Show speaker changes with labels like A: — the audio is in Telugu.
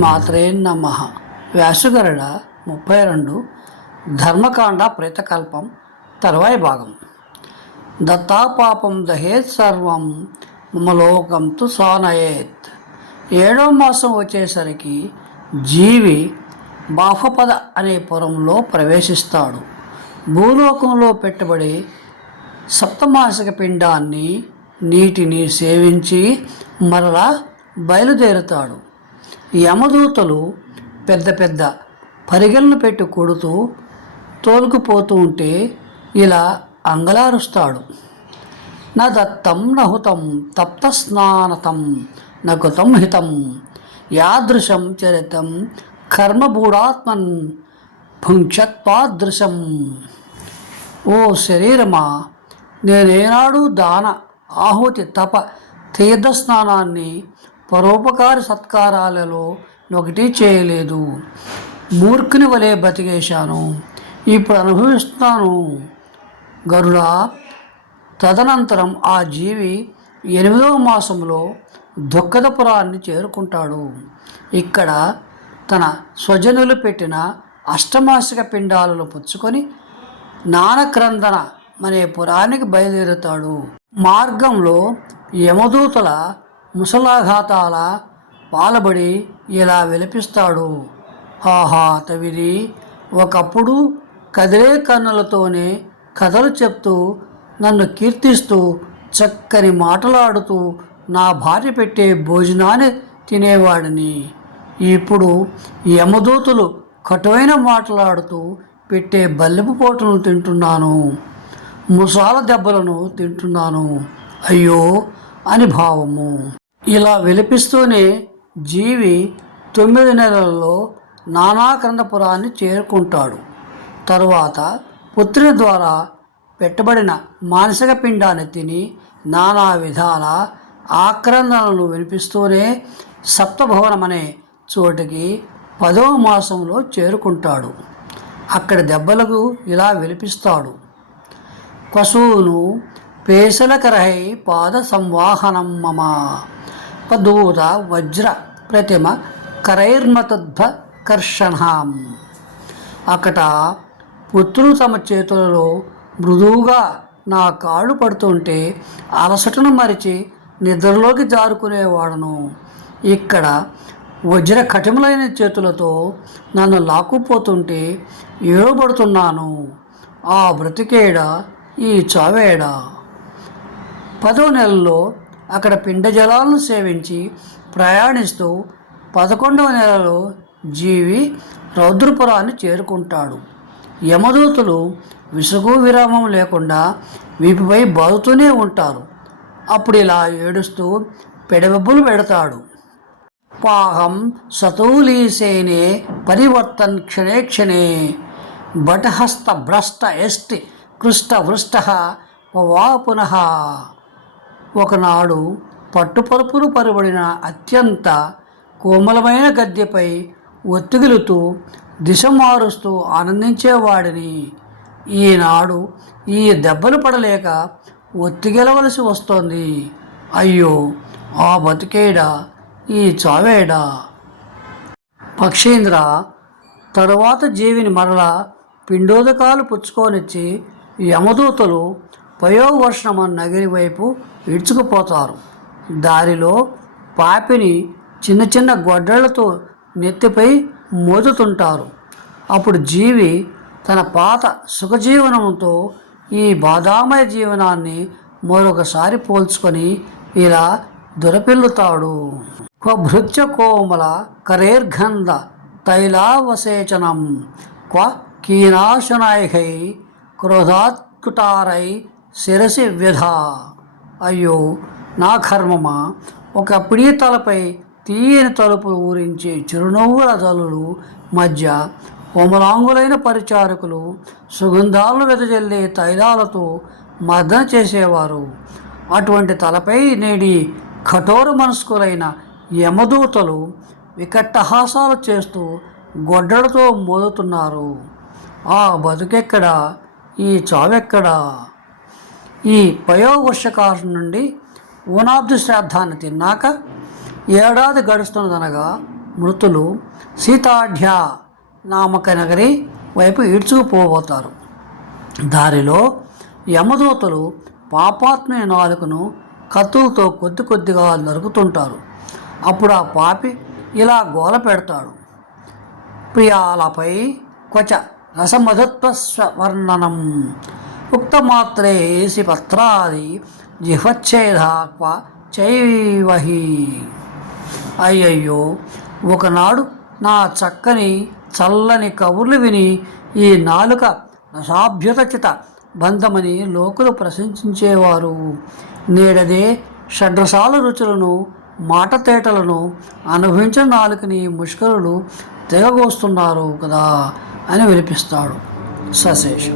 A: శ్రీమాత్రే నమ. వ్యాసుగరుడ ముప్పై రెండు ధర్మకాండ ప్రేతకల్పం తర్వాయి భాగం. దత్తాపాపం దహేత్ సర్వం మమలోకం తు సానయేత్. ఏడో మాసం వచ్చేసరికి జీవి బాఫపద అనే పురంలో ప్రవేశిస్తాడు. భూలోకంలో పెట్టుబడి సప్తమాసిక పిండాన్ని నీటిని సేవించి మరలా బయలుదేరుతాడు. యమదూతలు పెద్ద పెద్ద పరిగెలను పెట్టి కొడుతూ తోలుకుపోతూ ఉంటే ఇలా అంగలారుస్తాడు. న దత్తం నహుతం తప్త స్నానతం నకుతం హితం యాదృశం చరితం కర్మభూడాత్మన్ భుంక్షత్వాదృశం. ఓ శరీరమా నేనేనాడు దాన ఆహుతి తప తీర్థస్నానాన్ని పరోపకార సత్కారాలలో ఒకటి చేయలేదు. మూర్ఖుని వలె బతికేశాను. ఇప్పుడు అనుభవిస్తాను గరుడా తదనంతరం ఆ జీవి ఎనిమిదవ మాసంలో దుఃఖదపురాన్ని చేరుకుంటాడు. ఇక్కడ తన స్వజనులు పెట్టిన అష్టమాసిక పిండాలను పుచ్చుకొని నానక్రందన అనే పురానికి బయలుదేరుతాడు. మార్గంలో యమదూతల ముసలాఘాతాల పాలబడి ఇలా విలపిస్తాడు. హాహా తవిరి! ఒకప్పుడు కదిలే కన్నులతోనే కథలు చెప్తూ నన్ను కీర్తిస్తూ చక్కని మాటలాడుతూ నా భార్య పెట్టే భోజనాన్ని తినేవాడిని. ఇప్పుడు యమదూతులు కటువైన మాటలాడుతూ పెట్టే బల్లెపు పోటును తింటున్నాను. ముసాల దెబ్బలను తింటున్నాను. అయ్యో! అని భావము. ఇలా విలపిస్తూనే జీవి తొమ్మిది నెలల్లో నానాకందపురాన్ని చేరుకుంటాడు. తరువాత పుత్రుని ద్వారా పెట్టబడిన మానసిక పిండాన్ని తిని నానా విధాల ఆక్రందనలు వినిపిస్తూనే సప్తభవనం అనే చోటికి పదవ మాసంలో చేరుకుంటాడు. అక్కడ దెబ్బలకు ఇలా విలిపిస్తాడు. పశువును పేసలకరహై పాద సంవాహనం మమ. పదూత వజ్ర ప్రతిమ కరైర్మతద్భకర్షణాం. అక్కడ పుత్రులు తమ చేతులలో మృదువుగా నా కాళ్ళు పడుతుంటే అలసటను మరిచి నిద్రలోకి జారుకునేవాడను. ఇక్కడ వజ్ర కఠినమైన చేతులతో నన్ను లాక్కుపోతుంటే ఏడబడుతున్నాను ఆ బ్రతికేడా? ఈ చావేడా? పదో నెలలో అక్కడ పిండ జలాలను సేవించి ప్రయాణిస్తూ పదకొండవ నెలలో జీవి రౌద్రపురాన్ని చేరుకుంటాడు. యమదూతులు విసుగు విరామం లేకుండా వీపిపై బాదుతూనే ఉంటారు. అప్పుడు ఇలా ఏడుస్తూ పెడబెబ్బులు పెడతాడు. పాహం సతూలీసేనే పరివర్తన్ క్షణే క్షణే భటహస్త భ్రష్ట ఎస్టి కృష్ట వృష్ట వా పునః ఒకనాడు పట్టుపరుపులు పరబడిన అత్యంత కోమలమైన గద్దెపై ఒత్తిగిలుతూ దిశ మారుస్తూ ఆనందించేవాడిని. ఈనాడు ఈ దెబ్బలు పడలేక ఒత్తిగెలవలసి వస్తోంది. అయ్యో ఆ బతికేడా ఈ చావేడా? పక్షేంద్ర తరువాత జీవిని మరల పిండోదకాలు పుచ్చుకోనిచ్చి యమదూతలు పయోవర్షణ నగరి వైపు ఇడ్చుకుపోతారు దారిలో పాపిని చిన్న చిన్న గొడ్డళ్ళతో నెత్తిపై మోదుతుంటారు అప్పుడు జీవి తన పాత సుఖజీవనంతో ఈ బాధామయ జీవనాన్ని మరొకసారి పోల్చుకొని ఇలా దురపిల్లుతాడు. క్వభృత్య కోమల కరేర్గంధ తైలావసేచనం క్వ కీనాశనాయకై క్రోధాత్కుటారై శిరసి వ్యధ. అయ్యో నా కర్మమా? ఒక పిడి తలపై తీయని తలుపులు ఊరించే చిరునవ్వుల జల్లులు మధ్య కొమలాంగులైన పరిచారకులు సుగంధాలను వెదజల్లే తైలాలతో మర్దన చేసేవారు. అటువంటి తలపై నేడి కఠోర మనస్కులైన యమదూతలు వికట్టహాసాలు చేస్తూ గొడ్డలతో మోదుతున్నారు. ఆ బతుకెక్కడా? ఈ చావెక్కడా? ఈ పయోవర్షకాలం నుండి ఊనాబ్ది శ్రాద్ధాన్ని తిన్నాక ఏడాది గడుస్తున్నదనగా మృతులు సీతాఢ్య నామక నగరి వైపు ఈడ్చుకుపోబోతారు దారిలో యమదూతలు పాపాత్మ నాలుకను కత్తులతో కొద్ది కొద్దిగా నరుకుతుంటారు. అప్పుడు ఆ పాపి ఇలా గోల పెడతాడు. ప్రియాలపై క్వచ రసమధత్వ వర్ణనం ఉక్తమాత్రేసి పత్రాది జిహ్వచ్ఛేదాక్వ చైవహి అయ్యయ్యో ఒకనాడు నా చక్కని చల్లని కబుర్లు విని ఈ నాలుక రసాభ్యుతచిత బంధమని లోకులు ప్రశంసించేవారు. నేడదే షడ్రసాల రుచులను మాటతేటలను అనుభవించిన నాలుకని ముష్కరులు తెగగోస్తున్నారు కదా అని వినిపిస్తాడు. só seja.